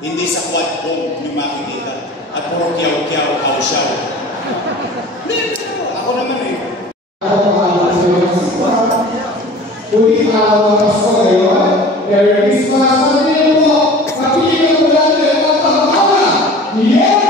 Hindi sa quad bomb yung makikita. At puro kiyaw-kiyaw, kausyaw. Ako naman eh. Tuwing araw ng Pasko ngayon, Merry Christmas! Sabi po, kapili ko natin ang tamawa! Yes!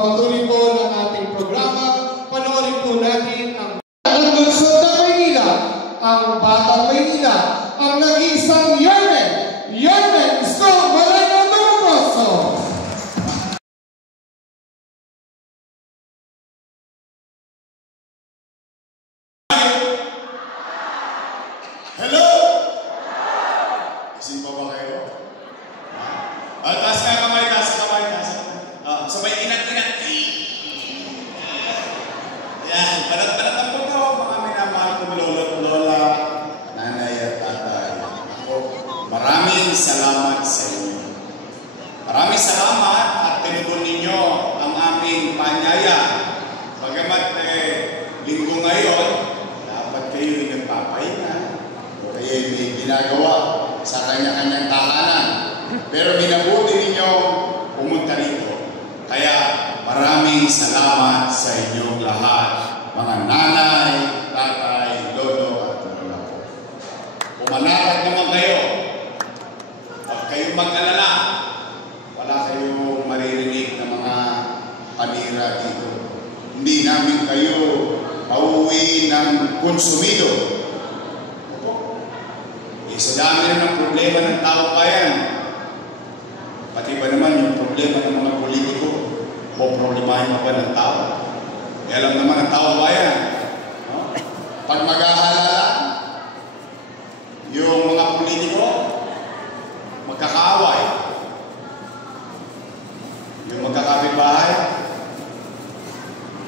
Patuloy po ng ating programa, panoorin po natin ang lungsod ng Maynila, ang Batang Maynila, ang nag-iisang Yermen Isko Moreno Dumagoso. Hello! Isin pa ba kayo? Taas ka kamay, taas ka kamay, taas ka. Sabay inat-inat. Yan, balat-balat ang po ko. Mga minamahal kong lolo't lola, nanay at tatay. Ako, maraming salamat sa inyo. Maraming salamat at tinugon ninyo ang aming panyaya. Bagamat linggo ngayon, dapat kayo nagpapahinga o kayo may ginagawa sa kanya-kanyang tahanan. Pero minabuti ninyo pumunta rito. Kaya maraming salamat sa inyong lahat, mga nanay, tatay, lolo at lola ko. Pumanatag naman kayo. Huwag kayong mag-alala. Wala kayong maririnig na mga panira dito. Hindi namin kayo pauwi ng konsumido. Sa dami rin ang problema ng taong bayan. Pati ba naman yung problema ng mga politiko o problemahin pa ba ng tao? E alam naman ng taong bayan. No? Pag mag-ahalala, yung mga politiko, magkakaaway. Yung magkakapitbahay,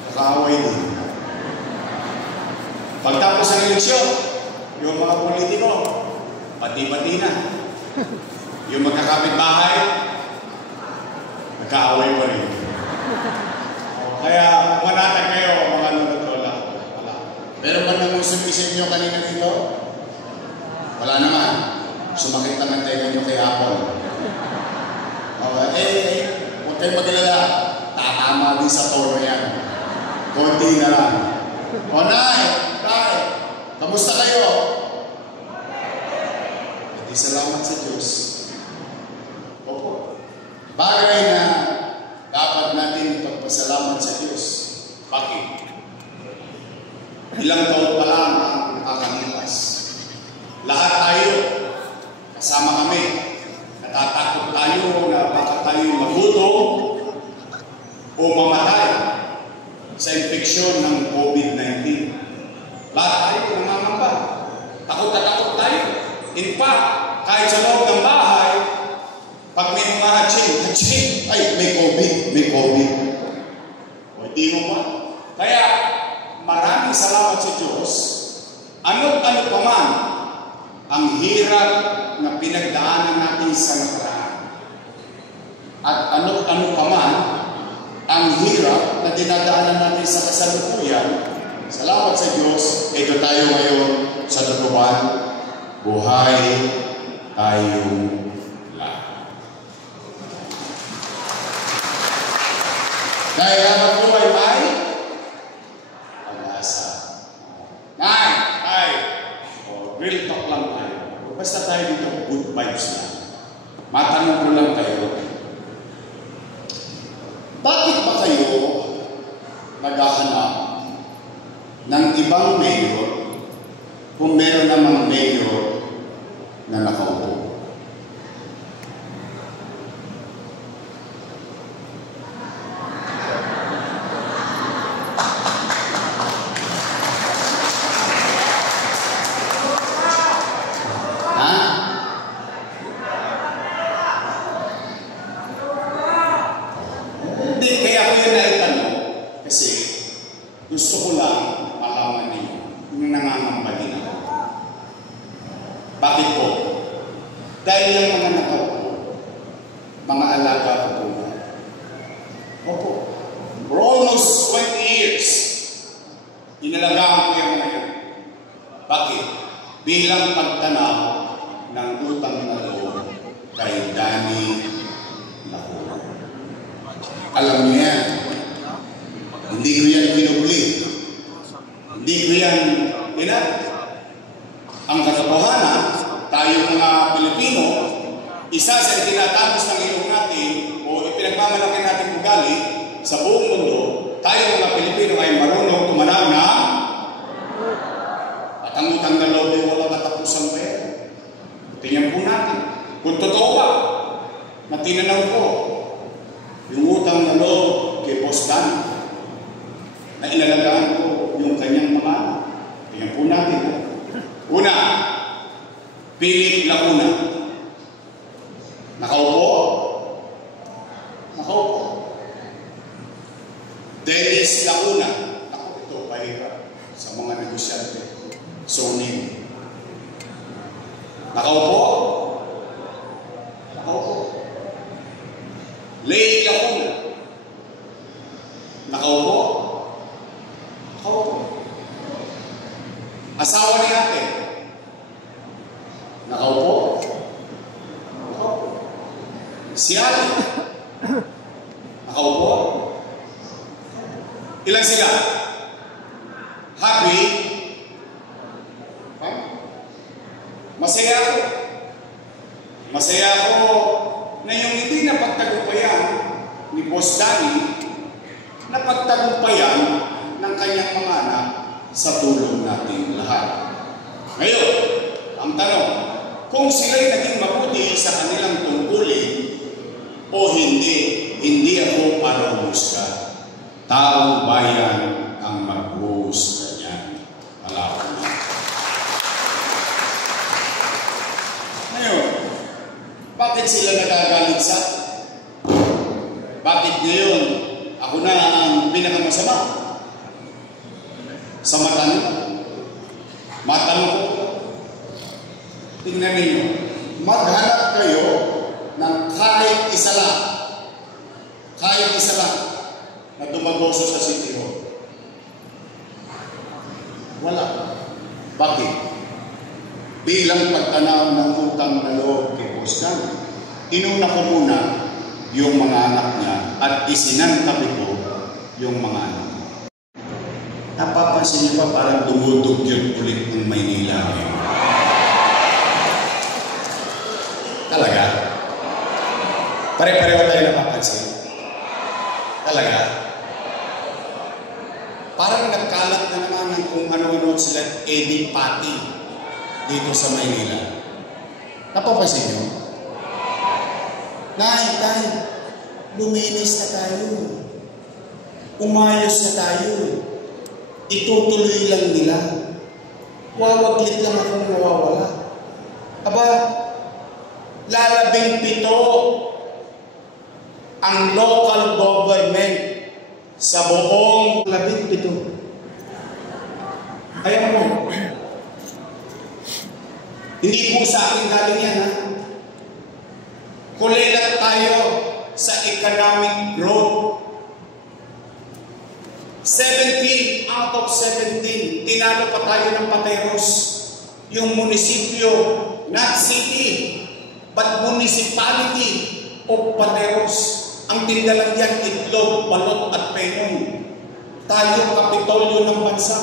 magkakaaway din. Pagtapos ng eleksyon, yung mga politiko, pati-pati na. Yung magkakapitbahay, nagkaaway pa rin. Kaya manatag kayo, mga lolo't lola. Wala. Meron ba nang usap-isip nyo kanina dito? Wala naman. Sumakit ang antena nyo kay Apple. Huwag kayong mag-alala. Tatama din sa tono yan. Konti na lang. O nay, kamusta kayo? Salamat sa Diyos. Opo. Bagay na dapat natin ipagpasalamat sa Diyos. Bakit? Ilang taon pa lang ang nakakalipas. Lahat tayo, kasama kami, natatakot tayo na baka tayo magutom o mamatay sa infeksyon ng COVID-19. pa, kahit sa loob ng bahay, pag may mga haching, ay, may COVID. O, di mo ba? Kaya, maraming salamat sa Diyos. Ano pa man ang hirap na pinagdaanan natin sa nakaraan. At ano pa man ang hirap na dinadaanan natin sa kasalukuyan, salamat sa Diyos, ito tayo ngayon sa tutuban, buhay tayong lahat. Dahil habang buhay may pag-asa. Real talk lang tayo. Basta tayo dito, good vibes lang. Matanong ko lang kayo, bakit ba kayo naghahanap ng ibang mayor kung meron namang mayor na nakaupo? Gusto ko lang malaman ninyo yung nangangamba din ako. Bakit po? Dahil yung mga nakaupo, mga alaga ko po. Opo. For almost 20 years, inalagaan ko yung mga yun. Bakit? Bilang pagtanaw ng utang na loob kay Danny Lacuna. Alam niyo yan. Hindi ko yan pinubli. Hindi ko yan Ang katotohanan, tayo mga Pilipino, isa sa tinatapos ng ilong natin o ipinagmamalaki natin ugali sa buong mundo, tayo mga Pilipino ay marunong tumanaw na at ang utang na loob ay walang katapusan pa yan. Tingnan po natin. Kung totoo ba na tinanaw ko yung utang na loob kay Boss Dan, na inalagaan ko yung kanyang mga anak. Tingnan po natin. Una, Philip Lacuna. Nakaupo? Nakaupo. Dennis Lacuna. Ako, ito, pahirap sa mga negosyante. Sony. Nakaupo? Nakaupo. Lay Lacuna. Nakaupo? Asawa ni ate. Nakaupo? Nakaupo. Si ate. Nakaupo? Ilan sila? Happy? Masaya ako. Masaya ako na yung hindi napagtagumpayan ni Boss Danny, napagtagumpayan ng kanyang mga anak sa tulong natin lahat. Ngayon, ang tanong, kung sila'y naging mabuti sa kanilang tungkulin o hindi ako para humusga. Taong bayan ang maghuhusga niyan. Malawan na. Ngayon, bakit sila nagagalit sa akin? Bakit ngayon ako na ang pinakamasama? Sa mata nyo. Matanong ko. Tingnan ninyo. Maghanap kayo ng kahit isa lang. Kahit isa lang na dumagoso sa City Hall. Wala. Bakit? Bilang pagtanaw ng utang na loob kay Boss Dan, inuna ko muna yung mga anak niya at isinantabi ko yung mga anak. Napapansin niyo pa parang dumudugyot ulit ng Maynila ngayon. Talaga? Pare-pareho tayo napapansin. Talaga? Parang nagkalat na naman ng kung ano-ano sila Eddie Patti dito sa Maynila. Napapansin niyo? Tay, luminis na tayo. Umayos na tayo. Itutuloy lang nila. Wawaglit lang akong nawawala. Aba, lalabing-7 ang local government sa buong 17. Ayaw mo. Hindi po sa akin galing yan, ha? Kulelat tayo sa economic growth. 17 out of 17, tinalo pa tayo ng Pateros. Yung munisipyo, not city, but municipality of Pateros. Ang tindalang yan, itlog, balot at penoy. Tayo, kapitolyo ng bansa.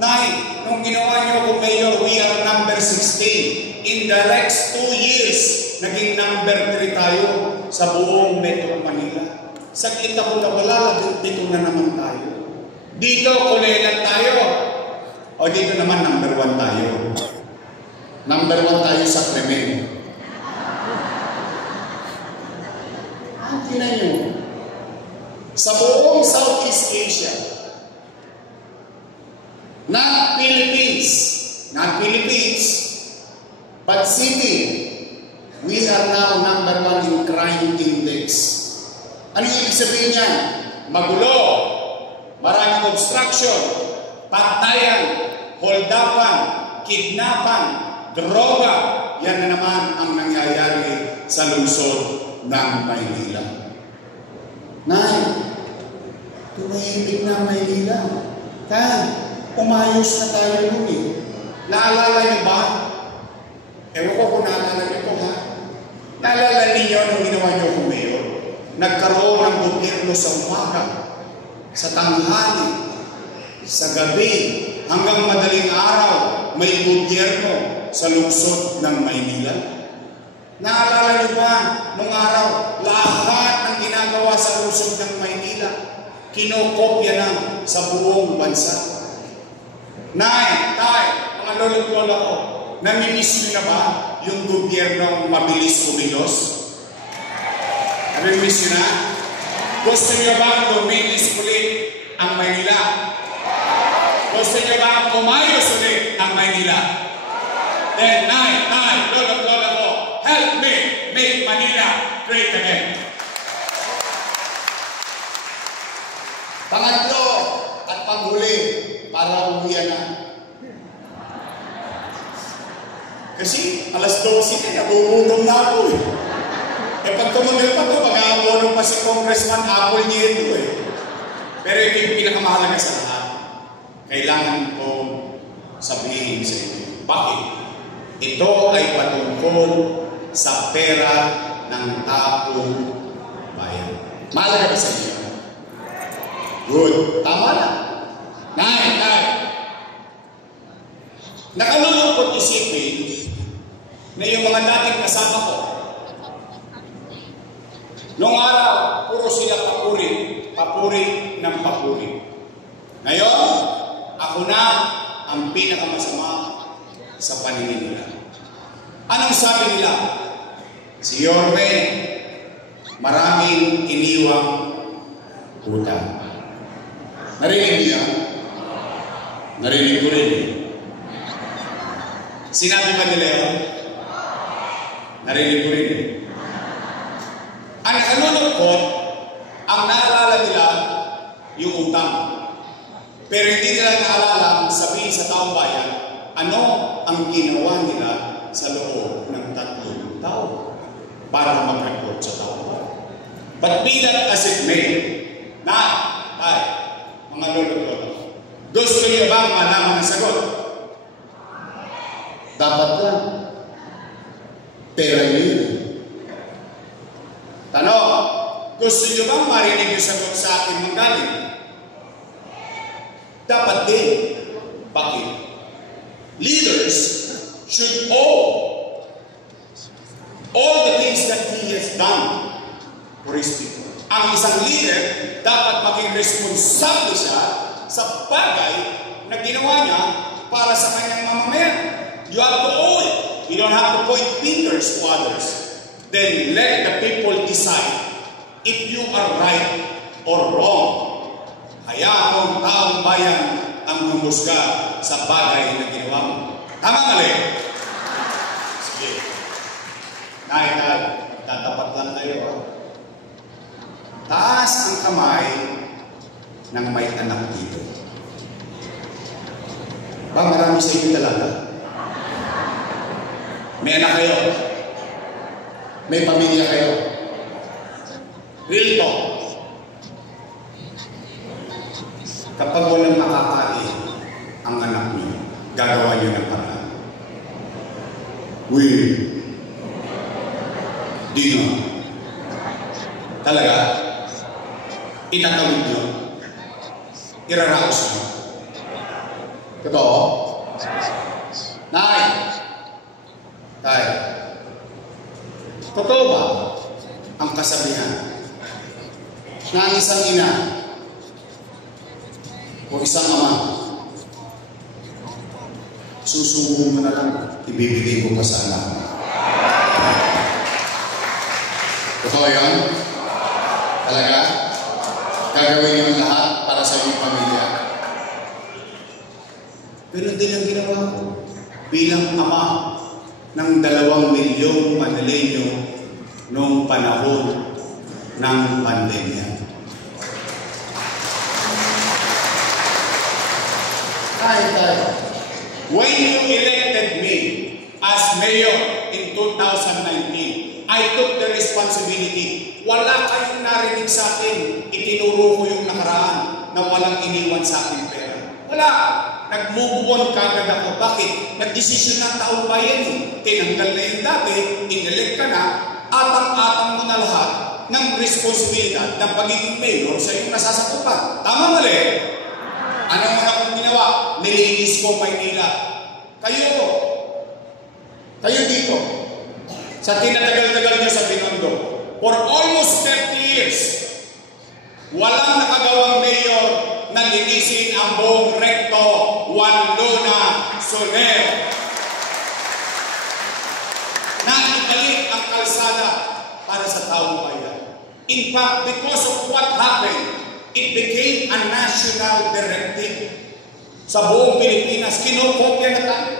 Nay, nung ginawa niyo kung mayor, we are number 16. In the next 2 years, naging number 3 tayo sa buong Metro Manila. Sa kita ko na wala, 17 na naman tayo. Dito, kulelat tayo. O dito naman, number 1 tayo. Number 1 tayo sa krimen. Tingnan nyo. Sa buong Southeast Asia, not Philippines, but city, we are now number 1 in crime index. Ano yung ibig sabihin niyan? Magulo, maraming obstruction, patayan, holdapan, kidnapan, droga. Yan na naman ang nangyayari sa lungsod ng Maynila. Nay, tumahimik na Maynila. Umayos na tayo nun eh. Naalala niyo ba? Ewan ko kung naalala niyo po, ha? Naalala niyo nung ginawa niyo kung mayor? Nagkaroon ng gobyerno sa umaga, sa tanghali, sa gabi, hanggang madaling araw, may gobyerno sa lungsod ng Maynila. Naalala niyo ba nung araw, lahat ng ginagawa sa lungsod ng Maynila, kinokopya na sa buong bansa. Nay, tay, mga lolo't lola ko, namimiss niyo na ba yung gobyernong mabilis kumilos? Namimiss niyo na? Gusto niyo ba luminis ulit ang Maynila? Gusto niyo ba umayos ulit ang Maynila? Then, nay, tay, lolo't lola ko, help me make Manila great again. Pangatlo at panghuli, para umuwian na. Kasi alas 12 na, nagugutom na ako eh. Pag tumagal pa ito, mag-aabono pa si Congressman Apple niya ito eh. Pero ito yung pinakamahalaga sa lahat. Kailangan ko sabihin sa inyo. Bakit? Ito ay patungkol sa pera ng taong bayan. Mahalaga ba sa inyo? Good. Tama na. Nay. Nakalulungkot isipin na yung mga dating kasama ko, noong araw, puro sila papuri ng papuri. Ngayon, ako na ang pinakamasama sa paningin nila. Anong sabi nila? Si Yorme, maraming iniwang utang. Narinig niya? Narinig ko rin. Sinabi ba nila yun? Narinig ko rin. Ang nakalulungkot, ang naalala nila yung utang. Pero hindi nila naalala sabihin sa taong bayan, ano ang ginawa nila sa loob ng 3 taon para mag-report sa taong bayan. But be that as it may, mga lolo-lolo, gusto niyo bang malaman ang sagot? Dapat lang. Pera niyo. Tanong, gusto niyo bang marinig yung sagot sa akin mong galing? Dapat din. Bakit? Leaders should owe all the things that he has done for his people. Ang isang leader, dapat maging responsable siya sa bagay na ginawa niya para sa kanyang mamamayan. You have to owe it. You don't have to point fingers to others. Then let the people decide if you are right or wrong. Hayaan ang taong bayan ang humusga sa bagay na ginawa mo. Tama mali? Sige. Nay, tatapat lang kayo. Taas ang kamay ng may anak dito. Marami sa inyo talaga. May anak kayo. May pamilya kayo. Real talk. Kapag walang makakain ang anak niyo, gagawa niyo ng paraan. Di nga. Talaga? Itatawid niyo. Iraraos niyo. Totoo? Nay! Tay! Totoo ba ang kasabihan na ang isang ina o isang ama, susubuhin mo na lang, ibibigay ko pa sa anak. Totoo yan? Talaga? Gagawin niyo lahat para sa iyong pamilya. Pero hindi lang ginawa ko. Bilang ama ng 2 milyong Manileño noong panahon ng pandemya. When you elected me as mayor in 2019, I took the responsibility. Wala kayong narinig sa akin. Itinuro ko yung nakaraan na walang iniwan sa akin pera. Wala. Nag-move on kagad ako. Bakit? Nag-desisyon ng taong bayan eh. Tinanggal na yung dati, inelect ka na, atang-atang mo na lahat ng responsibilidad ng pagiging mayor sa iyong nasasakupan. Tama mali? Anong mga kong ginawa? Nilinis ko Maynila. Kayo dito, sa tinatagal-tagal nyo sa Binondo, for almost 30 years, walang nakagawang mayor na linisin ang buong Recto, Juan Luna, Soler. Na ibalik ang kalsada para sa taong bayan. In fact, because of what happened, it became a national directive. Sa buong Pilipinas, kinokopya na tayo.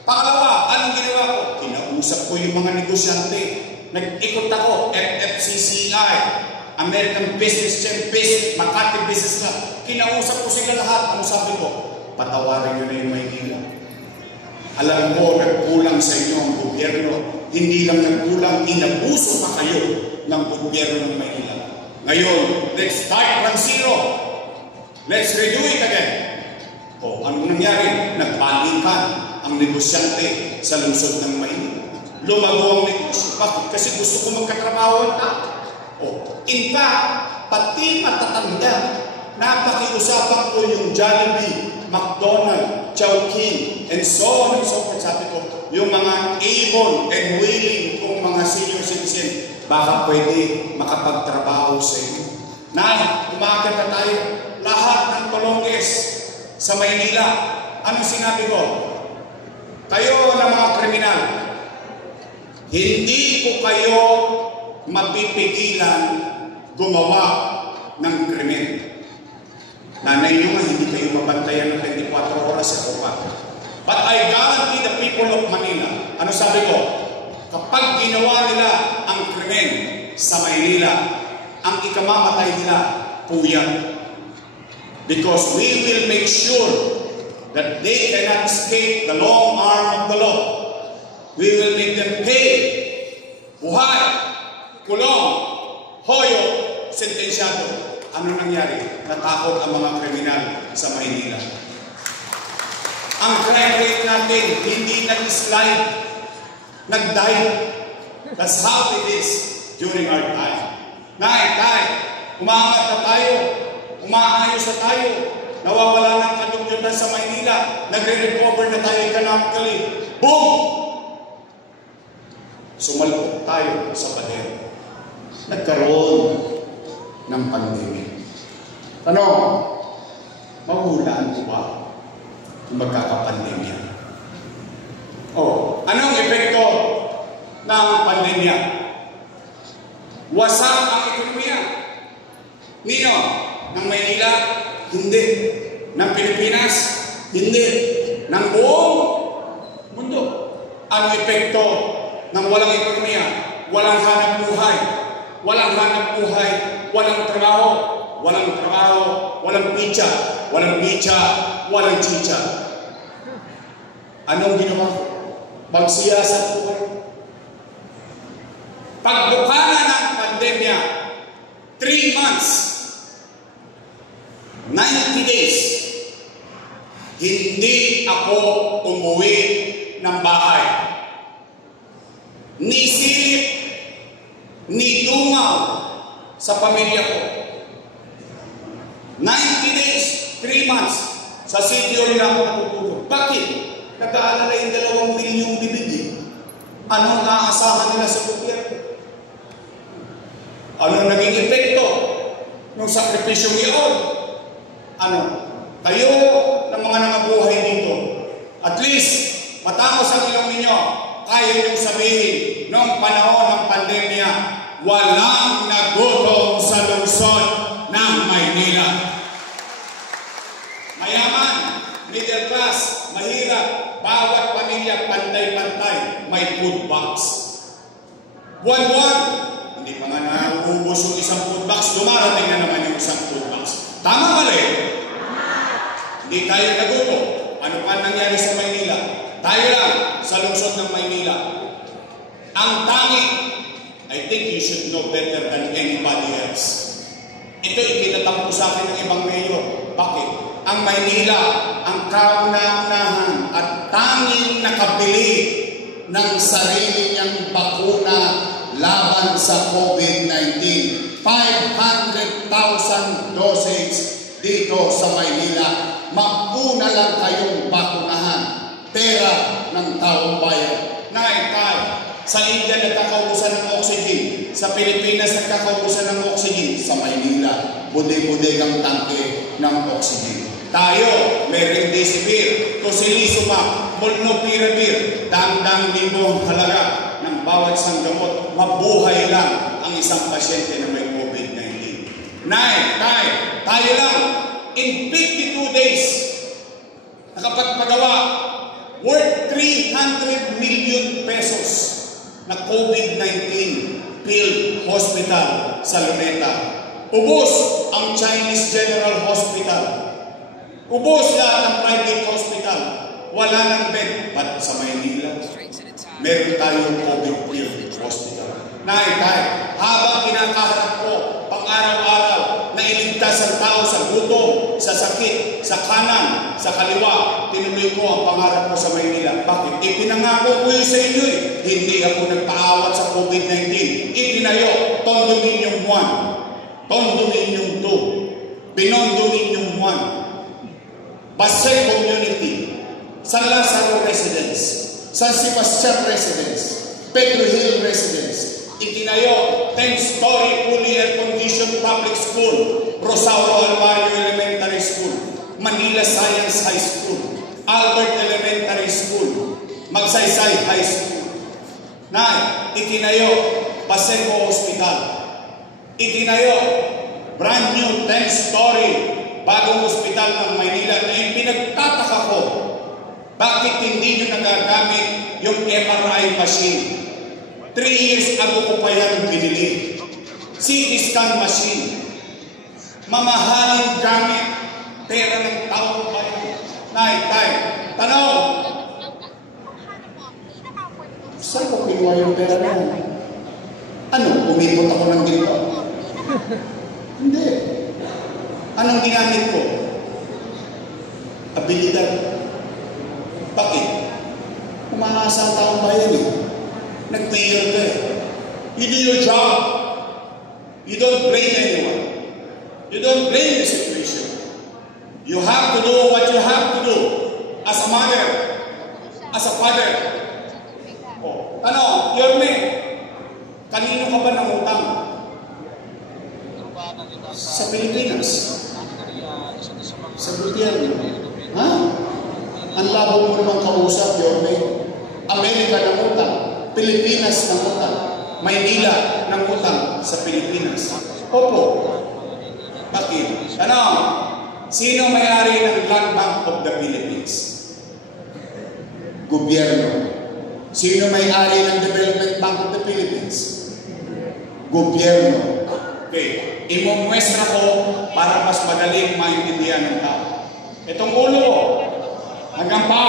Pangalawa, anong ginawa ko? Kinausap ko yung mga negosyante. Nag-ikot ako, FFCCI, American Business Champions, Makati Business Club. Kinausap ko sila lahat. Ano sabi ko? Patawarin nyo na yung Maynila. Alam ko, nagkulang sa inyo ang gobyerno. Hindi lang nagkulang, inabuso pa kayo ng gobyerno ng Maynila. Ngayon, let's start from zero. Let's redo it again. O, anong nangyari? Nagpanikan ang negosyante sa lungsod ng Maynila. Lumago ang negosyo. Bakit? Kasi gusto ko magkatrabaho ang tao. O, in fact, pati matatanda, napakiusapan ko yung Jollibee, McDonald's, Chowking, and so on and so forth. Sabi ko, yung mga able and willing kong mga senior citizen, baka pwede makapagtrabaho sa inyo. Umakyat na tayo. Lahat ng Tolonges sa Maynila. Anong sinabi ko? Kayo na mga kriminal, hindi ko kayo mapipigilan gumawa ng krimen. Nanay nyo nga, hindi kayo mabantayan ng 24 oras sa kupa. But I guarantee the people of Manila, ano sabi ko? Kapag ginawa nila ang krimen sa Maynila, ang ikamamatay nila, puyan. Because we will make sure that they cannot escape the long arm of the law. We will make them pay. Buhay, kulong, hoyo, sentensyado. Ano nangyari? Natakot ang mga kriminal sa Maynila. Ang crime rate natin, hindi nag-slide, nag-dive. That's how it is during our time. Tay, umaangat na tayo, umaayos na tayo, nawawala ng kadugyutan sa Maynila, nagre-recover na tayo economically. Boom! Sumalpok tayo sa pader. Nagkaroon ng pandemya. Tanong, mahuhulaan ko ba kung magkakapandemya? Anong epekto ng pandemya? Wasak ang ekonomiya. Nino? Ng Maynila? Hindi. Ng Pilipinas? Hindi. Ng buong mundo. Ang epekto ng walang ekonomiya? walang hanap buhay, walang hanap buhay, walang trabaho, walang trabaho, walang pizza, walang pizza, walang chicha. Anong ginawa ko? Magsiyasat po kayo. Pagbukana ng pandemya, 3 months, 90 days, hindi ako umuwi ng bahay. Ni silip, ni tungaw sa pamilya ko. 90 days, 3 months, sa sitio nila ako natutulog. Bakit? Nag-aalala yung 2 milyong bibig. Anong naasahan nila sa gobyerno? Anong naging epekto ng sakripisyong iyon? Ano? Kayo ng mga nangabuhay dito, at least, matapos ang ilong ninyo, kaya niyong sabihin, noong panahon ng pandemya, walang nagutom sa lungsod ng Maynila. Mayaman, middle class, mahirap, bawat pamilya pantay-pantay, may food box. Buwan-buwan, hindi pa nga nauubos yung isang food box, dumarating na naman yung isang food box. Tama mali? Hindi tayo naguto. Ano pa nangyari sa Maynila? Tayo lang sa lungsod ng Maynila. Ang tangi, I think you should know better than anybody else. Ito ikinatampo sa akin ng ibang mayor. Bakit? Ang Maynila, ang kauna-unahan at tanging nakabili ng sarili niyang bakuna laban sa COVID-19. 500,000 dosage dito sa Maynila. Mag-una lang kayong bakunahan. Pera ng taong bayan. Naitay, sa India nagkakaubusan ng oxygen. Sa Pilipinas nagkakaubusan ng oxygen. Sa Maynila, bude-budegang tangke ng oxygen. Tayo, may remdesivir, tocilizumab, molnupiravir, dang-dang libo halaga ng bawat isang gamot. Mabuhay lang ang isang pasyente na may COVID-19. Tayo lang, in 52 days, nakapagpagawa worth 300 million pesos na COVID-19 field hospital sa Luneta. Ubos ang Chinese General Hospital. Ubos lahat ng private hospital. Wala ng bed. But sa Maynila, meron tayong COVID field hospital. Naitay, habang kinakaharap ko pang-araw-araw na iligtas ang tao sa gutom, sa sakit, sa kanan, sa kaliwa, tinuloy ko ang pangarap ko sa Maynila. Bakit? Ipinangako ko yun sa inyo eh. Hindi ako nagpaawat sa COVID-19. Ipinayo, Condominium 1, Condominium 2, Pinondominium 1, Pasay Community, San Lazaro Residence, San Sebastian Residence, Pedro Hill Residence. Itinayo, 10-story fully air-conditioned public school, Rosauro Alvario Elementary School, Manila Science High School, Albert Elementary School, Magsaysay High School. Itinayo, Paseco Hospital. Itinayo, brand new 10-story bagong hospital ng Maynila na pinagtataka ko, bakit hindi nyo nagagamit yung MRI machine? 3 years ago ko pa yan binili. CT scan machine. Mamahaling gamit. Pera ng tao pa yan. Tay, tanong. Saan ko kinuha yung pera na yan? Ano? Umipot ako ng dito? Hindi. Anong ginamit ko? Abilidad. Bakit? Umaasa ang taong bayan eh. Nag-mayor ka eh. You do your job. You don't blame anyone. You don't blame the situation. You have to do what you have to do. As a mother, as a father. Oh, ano, Yorme, kanino ka ba nangutang? Sa Pilipinas. Sa gobyerno. Ha? Ang labo mo naman kausap, Yorme. Amerika nangutang. Pilipinas ng utang, Maynila ng utang sa Pilipinas. Opo. Bakit? Tanong, sino may-ari ng Land Bank of the Philippines? Gobyerno. Sino may-ari ng Development Bank of the Philippines? Gobyerno. Okay. Imumwestra ko para mas madaling maintindihan ng tao. Itong ulo, hanggang pa.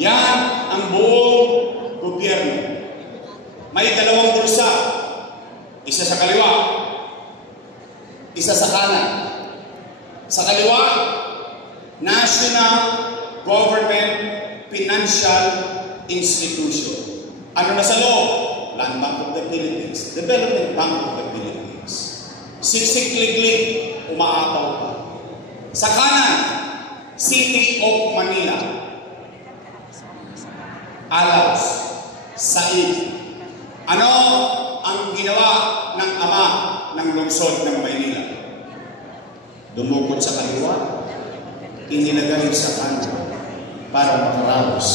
Yan ang buong gobyerno. May dalawang bulsa. Isa sa kaliwa. Isa sa kanan. Sa kaliwa, National Government Financial Institution. Ano na sa loob? Land Bank of the Philippines, Development Bank of the Philippines. Siksik-liklik, umaataw pa. Sa kanan, City of Manila. Alaus, Said. Ano ang ginawa ng ama ng lungsod ng Maynila? Dumukot sa kaliwa, inilagay sa kanan para makaraos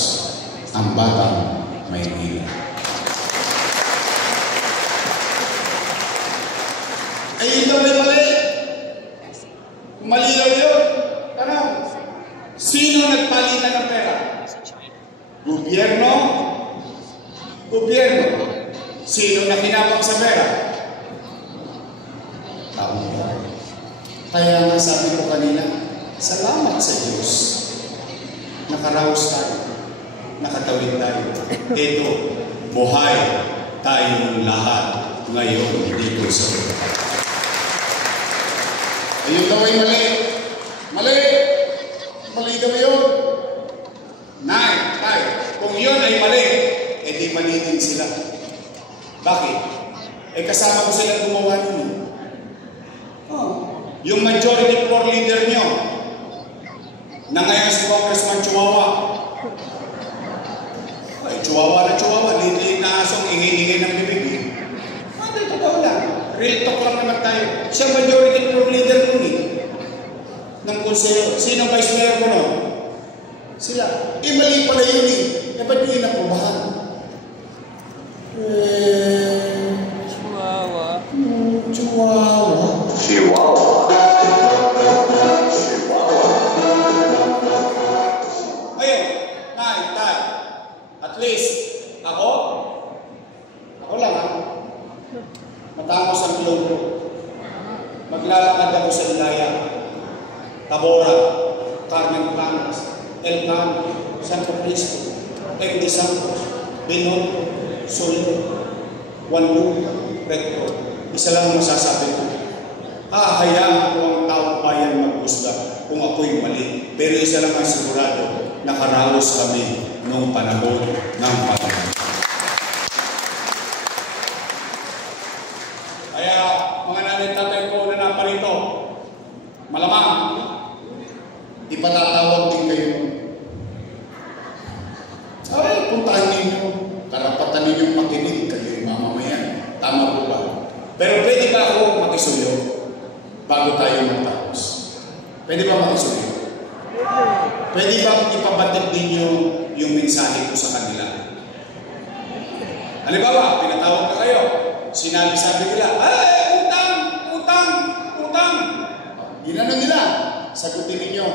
ang batang Maynila. Ay, ito may mali. Mali daw yun. Tanong, sino nagpalitan ng pera? Gobyerno? Gobyerno. Sino nakinabang sa pera? Taong tao. Kaya nga sabi ko kanina, salamat sa Diyos. Nakaraos tayo. Nakatawid tayo. Ito, buhay tayong lahat ngayon dito sa lugar. Ayun daw ay mali. Mali! Mali daw yun. Nay, kung yun ay mali, edi mali din sila. Bakit? Eh kasama ko sila gumawa nun. Yung majority floor leader nyo, na ngayon si Congressman Chihuahua. Ay, Chihuahua na Chihuahua, liit na asong ingay-ingay ng bibig. Hindi, totoo lang. Real talk lang naman tayo. Siya majority floor leader nun ng konsero. Sino vice mayor ko nun? Sila. Mali pala yun ba't nyo inaprobahan? Chihuahua. Chihuahua. Chihuahua. Ngayon, tay. At least, ako lang matapos ang loob. Maglalakad ako sa Ilaya, Tabora, Carmen Planas, El Cano, Santo Cristo, M. De Santos, Binondo, Solio, Guadalupe, Recto. Isa lang masasabi ko. Hayaan ko ang taong bayan mag-usga kung ako'y mali. Pero isa lang ang sigurado, nakaraos kami noong panahon ng Panginoon. Kaya, mga nanay tatay ko na naparito, malamang, ipatatawag din kayo. Ay, puntahan ninyo. Karapatan ninyong makinig kayo mamamayan. Tama po ba? Pero pwede ba ako makisuyo bago tayo matapos? Pwede ba makisuyo? Pwede ba ipabatid ninyo yung mensahe ko sa kanila? Halimbawa, pinatawag na kayo. Sabi nila, ay, utang. Ginano nila? Sagutin ninyo.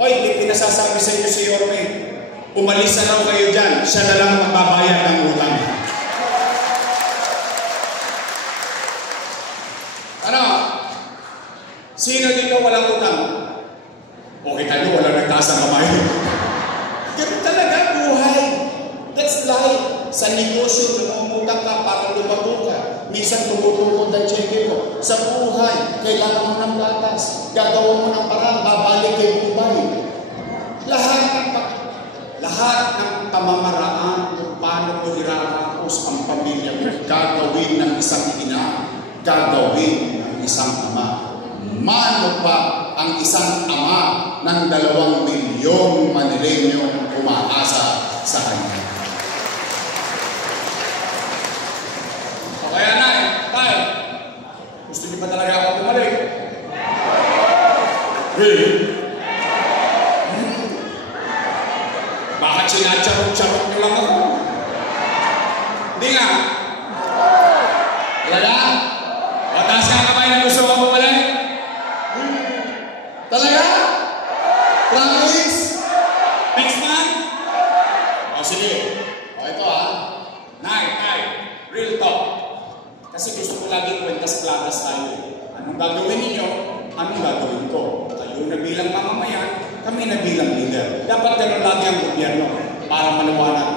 Oy, may pinasasabi sa inyo si Yorme. Umalis na raw kayo dyan. Siya na lang magbabayad ng utang. Ano? Sino dito walang utang? O kita nyo, walang nagtaas ang kamay. Ganun talaga buhay. That's life. Sa negosyo, lumumutang ka para lumago ka. Minsan tumutukod ang cheque mo. Sa buhay, kailangan mo ng gatas. Gagawa mo ng parang, babalik kay Bubay. Lahat ng pamamaraan kung paano ko irakapos ang pamilya mo, gagawin ng isang ina, gagawin ng isang ama. Mano pa ang isang ama ng 2 milyong Manilenyong umaasa sa kanya. Kaya tay, gusto niyo ba talaga ako bumalik? Really? Bakit sinacharot-charot niyo lang ako? Hindi nga. Talaga? Mataas ka kamay na gusto ko bumalik? Talaga? Promise? Next month? O sige. O ito ha. Nay, real talk. Kasi gusto ko lagi kwentas-platas tayo. Anong gagawin ninyo? Anong gagawin ko? Kayo na bilang mamamayan, kami na bilang leader. Dapat ganun lagi ang gobyerno para maliwanag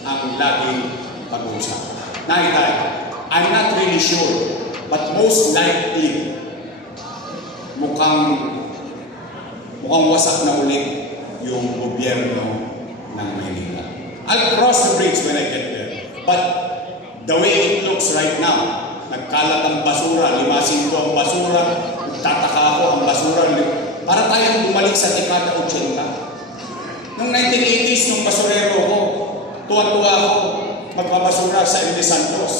ang laging pag-uusap. Nay, I'm not really sure, but most likely, mukhang wasak na ulit yung gobyerno ng Maynila. I'll cross the bridge when I get there. But the way it looks right now, nagkalat ang basura, limasin ko ang basura, nagtataka ako ang basura. Para tayong bumalik sa dekada 80. Noong 1980s, nung basurero ko, tuwa-tuwa ako magbabasura sa M. Santos.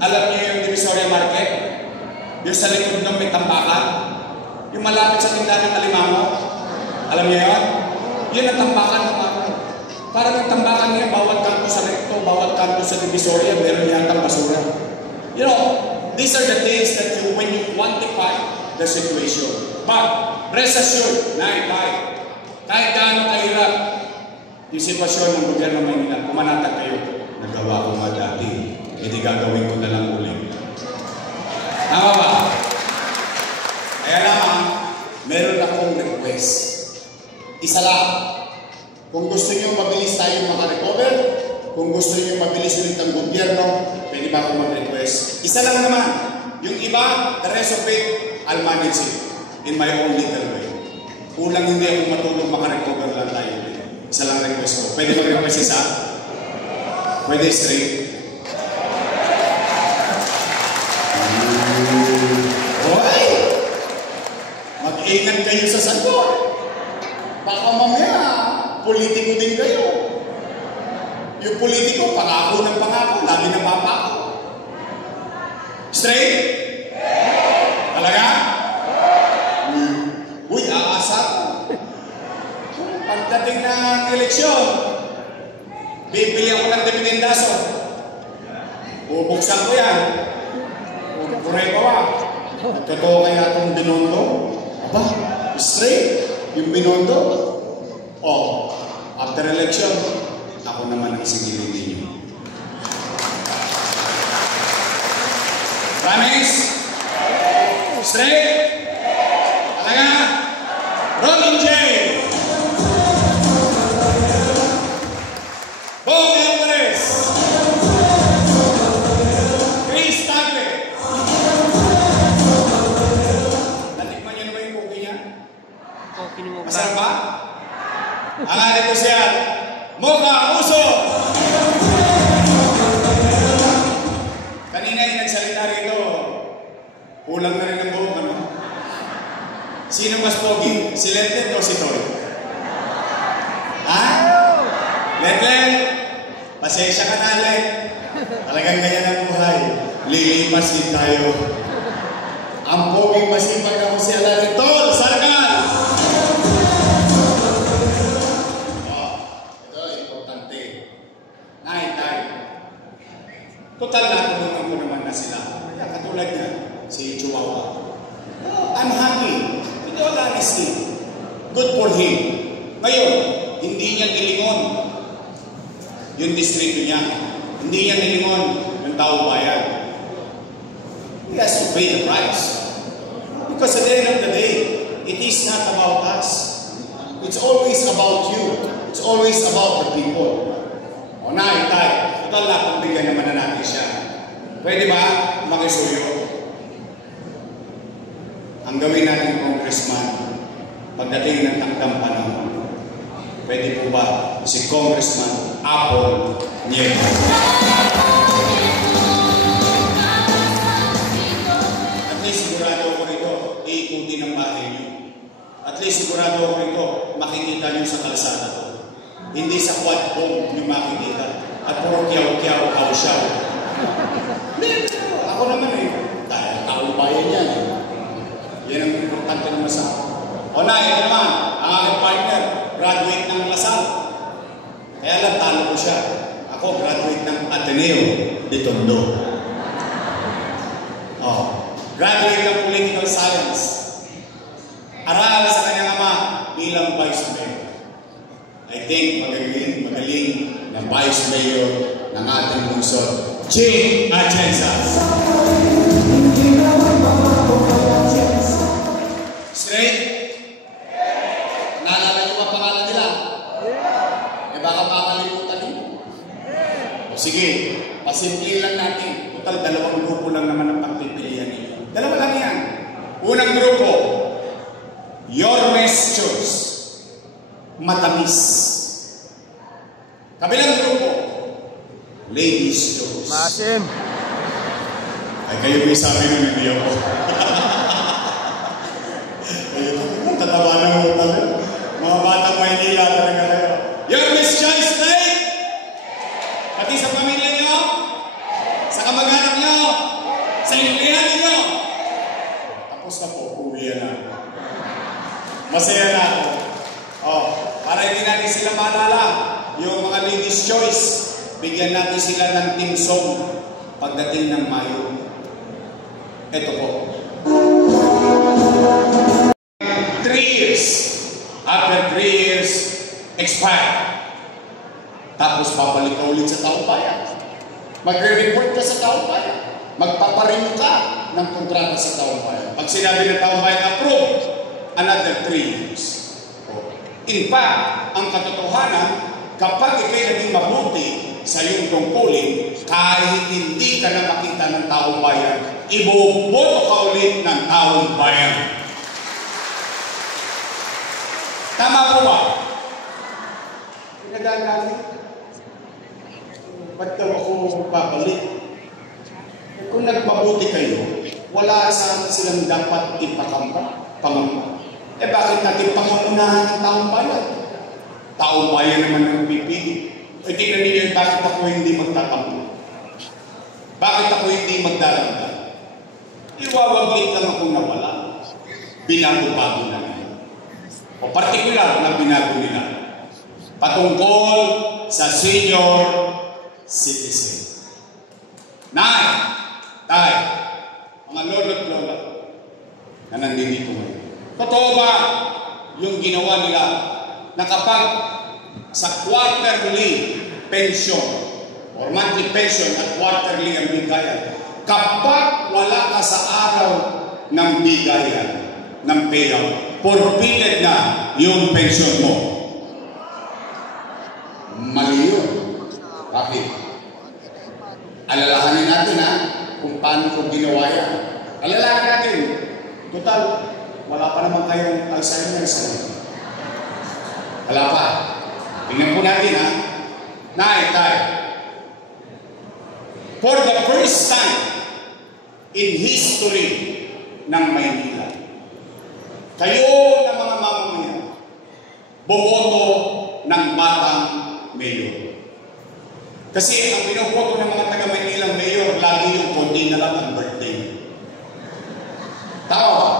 Alam niyo yung Divisoria Market? Yung sa likod ng may tambakan? Yung malapit sa tindahan ng Alimango? Alam niyo yun? Yun ang tambakan ng mga. Parang yung tambakan niya, bawat kanto sa Recto, bawat kanto sa Divisoria, meron yatang basura. You know, these are the things that you, when you quantify the situation. But, rest assured, kahit gaano kahirap yung sitwasyon ng gobyerno ng Maynila, pumanatag kayo, nagawa ko nga dati, hindi gagawin ko na lang ulit. Tama ba? Kaya naman, meron akong request. Isa lang. Kung gusto nyo mabilis tayo makarecover, kung gusto nyo mabilis ulit ang gobyerno, pwede ba akong mag-request? Isa lang naman. Yung iba, the rest of it, I'll manage it in my own little way. Kulang hindi ako matulog makarecover lang tayo ulit. Isa lang request ko. Pwede mag-request isa? Pwede straight? Hoy! Mag-ingat kayo sa sagot. Baka mamaya, politiko din kayo. Yung politiko, pangako ng pangako, labi ng papako. Straight? Talaga? Uy, aasar. Pagdating ng eleksyon, bibili ako ng depinendaso. Bubuksan ko yan. Pure ko ba? Totoo kaya itong binondo? Aba, straight. Yung binondo? Oh, after election, ako naman ang sigilin ninyo. Promise? Straight? Talaga? Rolling J! Bong Alvarez! Chris Tagle! Natikman niyo na ba yung cookie niya? Masarap ba? Ang ating ko siya, Mocha Uso! Kanina yung nagsalita rito, kulang na rin ang buhok, ano? Sino mas pogi? Si Letlet o si Toy? Ha? Letlet? Pasensya ka na, Let. Talagang ganyan ang buhay. Lilipas din tayo. Ang pogi masipag ako si Alarin. Tol! Sarkal! Total natulungan ko naman na sila. Kaya katulad niya, si Chihuahua. Oh, I'm happy. Ito ang honesty. Good for him. Ngayon, hindi niya nilingon yung distrito niya. Hindi niya nilingon yung tao bayan. He has to pay the price. Because at the end of the day, it is not about us. It's always about you. It's always about the people. O na, itay. Total na kung bigyan naman na natin siya. Pwede ba makisuyo? Ang gawin natin congressman, pagdating ng takdang panahon, pwede po ba si Congressman Apple Nieto? At least sigurado ako rito, iikuti ng bahay niyo. At least sigurado ako rito, makikita niyo sa kalsada ko. Hindi sa quad home niyo makikita. At puro kiyaw-kiyaw, kausyaw. Ako naman eh. Dahil taong bayan yan eh. Yan ang importante naman sa ako. O na, ito naman, ang aking partner, graduate ng Lasal. Kaya lang, talo ko siya. Ako, graduate ng Ateneo de Tondo. Oh, graduate ng Political Science. Aral sa kanyang ama bilang Vice Mayor. I think magaling na Vice Mayor ng ating lungsod, Jing Atienza. Straight? Naalala niyo ba pangalan nila? Eh baka makalimutan niyo. O sige, pasimple lang natin. Total, 2 grupo lang naman ang pagpipilian niyo. 2 lang yan. Unang grupo, Yormes Choice. Matamis. Kabilang grupo, Ladies Choice. Masim. Ay, kayo may sabi ng hindi ako. Ayun, tataba na mo talaga. Mga batang Maynila talaga kayo. Yormes Choice, right? Pati sa pamilya nyo, sa kamag-anak nyo, sa inulihan nyo. Tapos na po, uwi na. Masaya na ako. Oh, para hindi natin sila maalala, yung mga Ladies Choice, bigyan natin sila ng team song pagdating ng Mayo. Ito po. 3 years. After 3 years, expire. Tapos papalik ka ulit sa taong bayan. Magre-report ka sa taong bayan. Magpaparenew ka ng kontrata sa taong bayan. Pag sinabi ng taong bayan, approve, another 3 years. In fact, ang katotohanan, kapag ikay naging mabuti sa iyong tungkulin, kahit hindi ka na makita ng taong bayan, iboboto ka ulit ng taong bayan. Tama po ba? Nagagamit. Ba't daw ako babalik? Kung nagpabuti kayo, wala sa silang dapat ipakamba, pangamba. Eh bakit natin pangunahan ng taong bayan? Taong bayan naman ang pipili. Eh tingnan ninyo, bakit ako hindi magtatampo? Bakit ako hindi magdaranda? Iwawaglit lang akong nawala. Binago-bago lang. O partikular na binago nila. Patungkol sa senior citizen. Nay, tay, mga lolo at lola na nandito ngayon. Totoo ba yung ginawa nila na kapag sa quarterly pension or monthly pension at quarterly ang bigayan, kapag wala ka sa araw ng bigayan, ng payout, forfeited na yung pension mo? Mali yun. Bakit? Alalahanin natin kung paano ko ginawa yan. Alalahanin natin. Total, wala pa naman kayong Alzheimer sa ngayon. Wala pa. Tingnan po natin Nay, tay. For the first time in history ng Maynila, kayo na mga mamamayan, boboto ng batang mayor. Kasi ang binoboto ng mga taga-Maynilang mayor, lagi yung konti na lang ang birthday. Tama ba?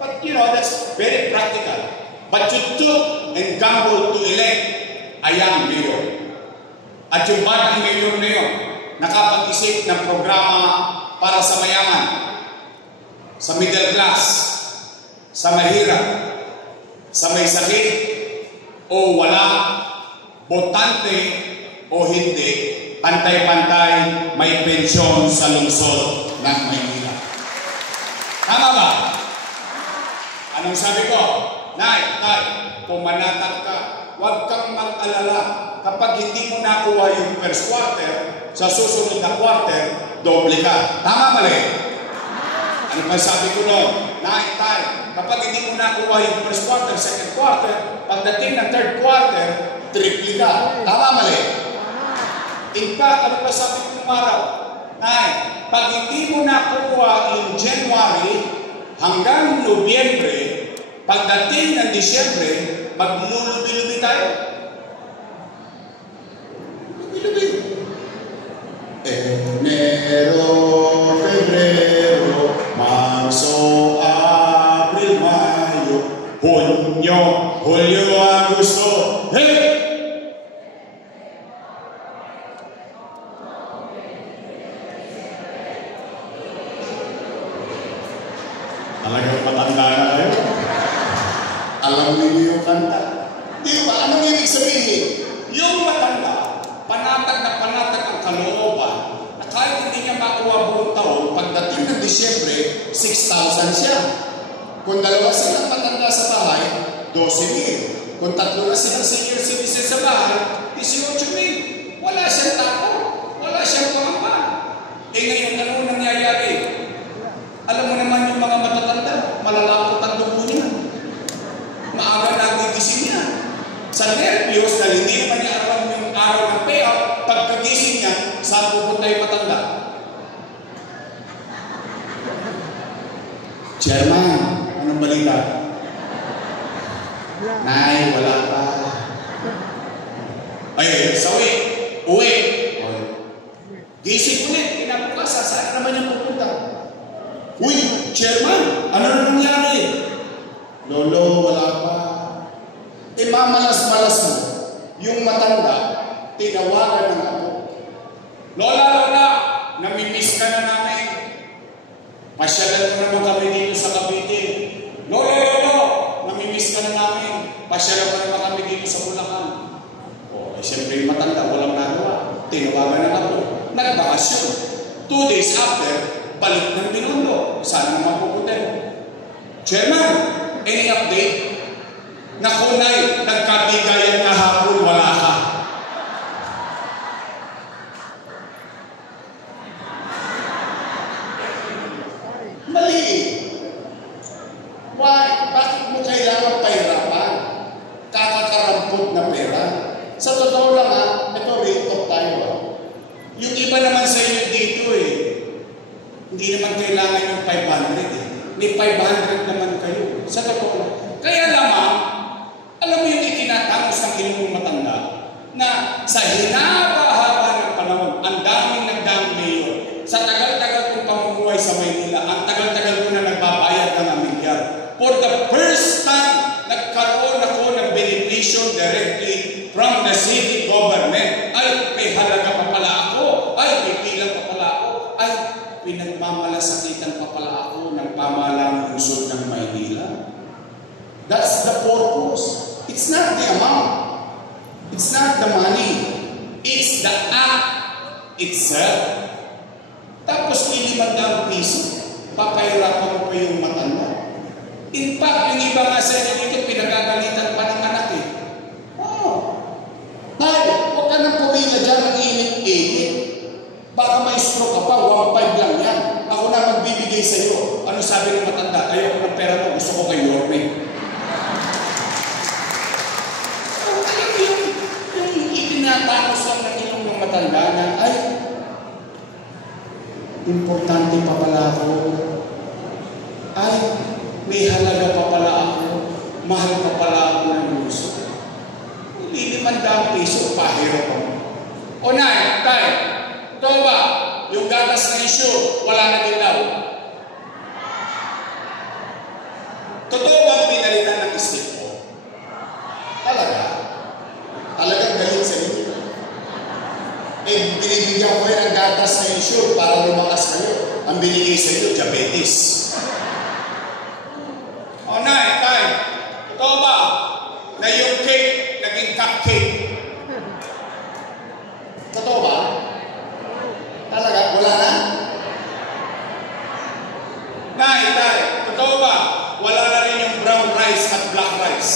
But you know, that's very practical. But you took and gambled to elect a young mayor. At yung batang mayor na yun, nakapag-isip ng programa para sa mayaman, sa middle class, sa mahirap, sa may sakit, o wala, botante o hindi, pantay-pantay may pensyon sa lungsod ng Maynila. Tama ba? Anong sabi ko? Nay, tay, pumanatag ka. Huwag kang mag-alala. Kapag hindi mo nakuha yung first quarter, sa susunod na quarter, doble ka. Tama mali? Ano pa sabi ko noon? Nay, tay, kapag hindi mo nakuha yung first quarter, second quarter, pagdating ng third quarter, triple ka. Tama mali? In fact, ano pa sabi ko ng araw? Nay, pag hindi mo nakuha in January hanggang Nobyembre, pagdating ng Disyembre, maglulubi-lubi tayo. Lubi-lubi. Enero, Febrero, Marso, Abril, Mayo, Hunyo, Hulyo, Agosto. Hey! Talagang matanda na kayo. Alam niyo yung kanta. Di ba? Anong ibig Yung matanda, panatag na panatag ang kalooban, na kahit hindi niya makuha buong taon, pagdating ng Disyembre, 6,000 siya. Kung dalawa silang matanda sa bahay, 12,000. Kung tatlo na silang senior citizen sa bahay, 18,000. Wala siyang tako. Wala siyang pangamba. Ngayon, ano nangyayari? Alam mo naman yung mga matatanda, malalapot ang dugo niya. Maaga nagigising niya. Sa nervyos, dahil hindi naman niya alam yung araw ng payout, pagkagising niya, saan pupunta yung matanda? Chairman, anong balita? Nay, wala pa. Ay, sawi, uwi. Gising ulit, kinabukasan, saan naman niya pupunta? Uy, chairman, ano na nangyari? Lolo, wala pa. Mamalas-malas mo, yung matanda, tinawagan ng ako. Lola, namimiss ka na namin. Pasyalan mo naman kami dito sa Cavite. Lolo, namimiss ka na namin. Pasyalan mo naman kami dito sa Bulacan. Siyempre yung matanda, walang nagawa. Tinawagan ng ako. Nagbakasyon. 2 days after, balik ng Binondo. Saan naman pupunta? Chairman, any update? Naku, Nay, nagkabigayan na hapon, wala ka. Mali. Why? Bakit mo kailangan pahirapan? Kakakarampot na pera. Sa totoo lang ito real talk tayo Yung iba naman sa inyo dito hindi naman kailangan yung 500 May 500 naman kayo. Sa totoo lang. Kaya naman, alam mo yung itinatapos ng inyong matanda na sa hinaba-haba ng panahon, ang daming mayor. Sa tagal-tagal kong pamumuhay sa Maynila, ang tagal-tagal ko na nagbabayad ng amilyar. For the first time, nagkaroon ako ng beneficio directly from the city government. Ay, may halaga pa pala ako. Ay, may pilang pa pala ako. Ay, pinagmamalasakitan pa pala ako ng pamahalang lungsod ng Maynila. That's the purpose. It's not the amount. It's not the money. It's the act itself. Tapos 500 piso, papahirapan mo pa yung matanda. In fact, yung iba nga sa inyo dito, pinagagalitan pa ng anak Tay, huwag ka nang pumila dyan ng init-init. Baka may stroke ka pa, 1.5 lang yan. Ako na magbibigay sa iyo. Ano sabi ng matanda? Ayaw ko ng pera mo, gusto ko kay Yorme. Itinatapos lang ng ilong ng matanda na, ay, importante pa pala ako. Ay, may halaga pa pala ako. Mahal pa pala ako ng luso. Hindi 500 piso, pahiro ko. O Nay, Tay, ito ba? Yung gatas na issue, wala na din daw. Totoo ba pinalitan ng isip ko? Talaga? Talagang galit sa inyo. Binibigyan ko rin ang gatas na issue para lumakas kayo. Ang binigay sa inyo, diabetes. O Nay, Tay, totoo ba na yung cake naging cupcake? Totoo ba? Talaga? Wala na? Nay, Tay, totoo ba? Wala na rin yung brown rice at black rice.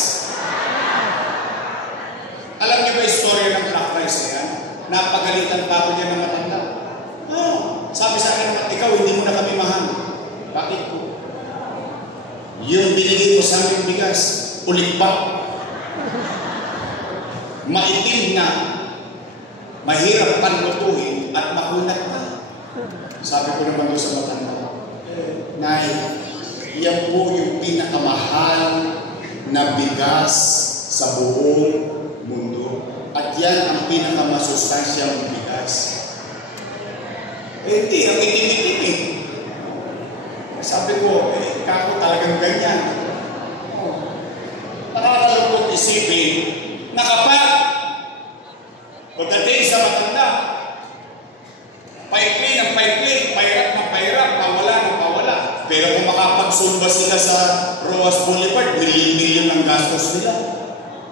Alam niyo ba yung story ng black rice na yan? Napagalitan pa ako niya ng matanda. Sabi sa akin, ikaw hindi mo na kami mahal. Bakit po? Yung binigay mo sa aming bigas, ulikbak. Maitim na, mahirap panlutuhin at makunat na. Sabi ko naman doon sa matanda, Nay, yan po yung pinakamahal na bigas sa buong mundo. At yan ang pinakamasustansyang bigas. Hindi, ang itim-itim Sabi ko, kako talagang ganyan. Nakakalungkot isipin na kapag pagdating sa matanda, paikli ng paikli, pahirap ng pahirap, pawala ng pawala. Pero kung makapagsumba sila sa Roas Boulevard, milyon-milyon ang gastos nila.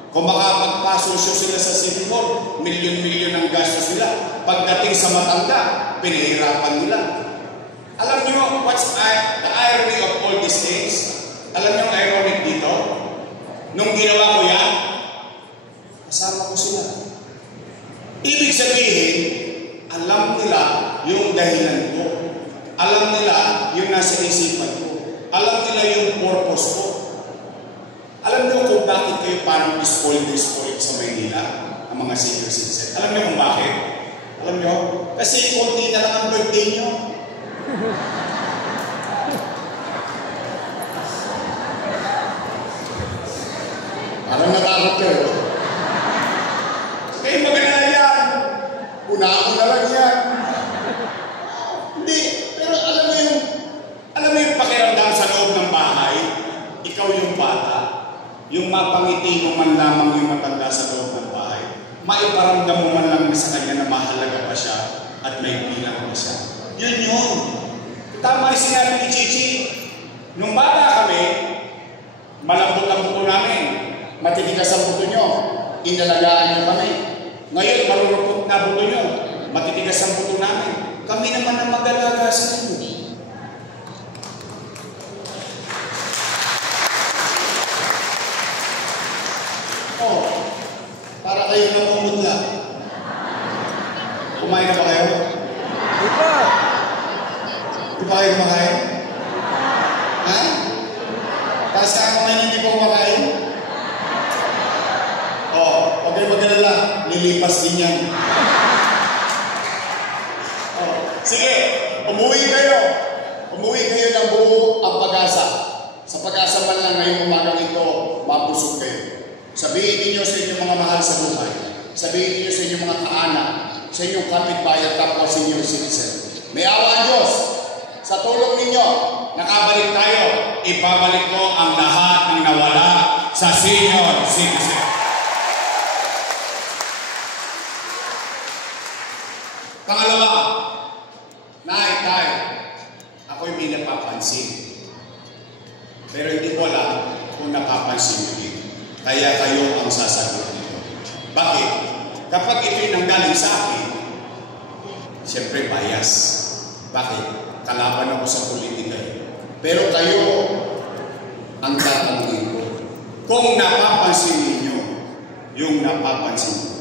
Kung makapagpasosyo sila sa City Hall, milyon-milyon ang gastos nila. Pagdating sa matanda, pinahirapan nila. Alam niyo, what's the irony of all these things? Alam niyo ang ironic dito? Nung ginawa ko yan, kasama ko sila. Ibig sabihin, alam nila yung dahilan ko. Alam nila yung nasa isipan ko. Alam nila yung purpose ko. Alam niyo kung bakit kayo parang spoiled sa Maynila, ang mga senior citizen. Alam niyo kung bakit? Alam niyo? Kasi konti na lang ang birthday niyo. Parang natakot kayo. Kayo maganda yan. Una ko na lang yan. Hindi. Pero alam mo yung pakiramdam sa loob ng bahay, ikaw yung bata, yung mapangiti mo man lamang yung matanda sa loob ng bahay, maiparamdam mo man lang sa kanya na mahalaga pa siya at may bilang pa siya. Yun. Tama yung sinabi ni Chichi. Nung bata kami, malambot ang buto namin. Matitigas ang buto nyo. Inalagaan nyo kami. Ngayon, marurupot na buto nyo. Matitigas ang buto namin. Kami naman ang mag-alaga sa inyo. Para kayo namumutla. Kumain na ba kayo? Di ba? Di ba kayo kumakain? Ha? Kasi ako ngayon hindi po kumakain? Huwag kayo mag-alala. Lilipas din yan. Sige, umuwi kayo. Umuwi kayo ng buo ang pag-asa. Sa pag-asa man lang ngayong umagang ito, mapusok kayo. Sabihin niyo sa inyong mga mahal sa buhay. Sabihin niyo sa inyong mga kaanak, sa inyong kapitbahay at kapwa senior citizen. May awa ang Diyos. Sa tulong ninyo, nakabalik tayo. Ibabalik ko ang lahat ng nawala sa senior citizen. Pangalawa, ako'y may napapansin. Pero hindi ko alam kung napapansin nyo din. Kaya kayo ang sasagot nito. Bakit? Kapag ito'y nanggaling sa akin, siyempre bias. Bakit? Kalaban ako sa politika. Pero kayo ang tatanungin ko. Kung napapansin ninyo, yung napapansin ko,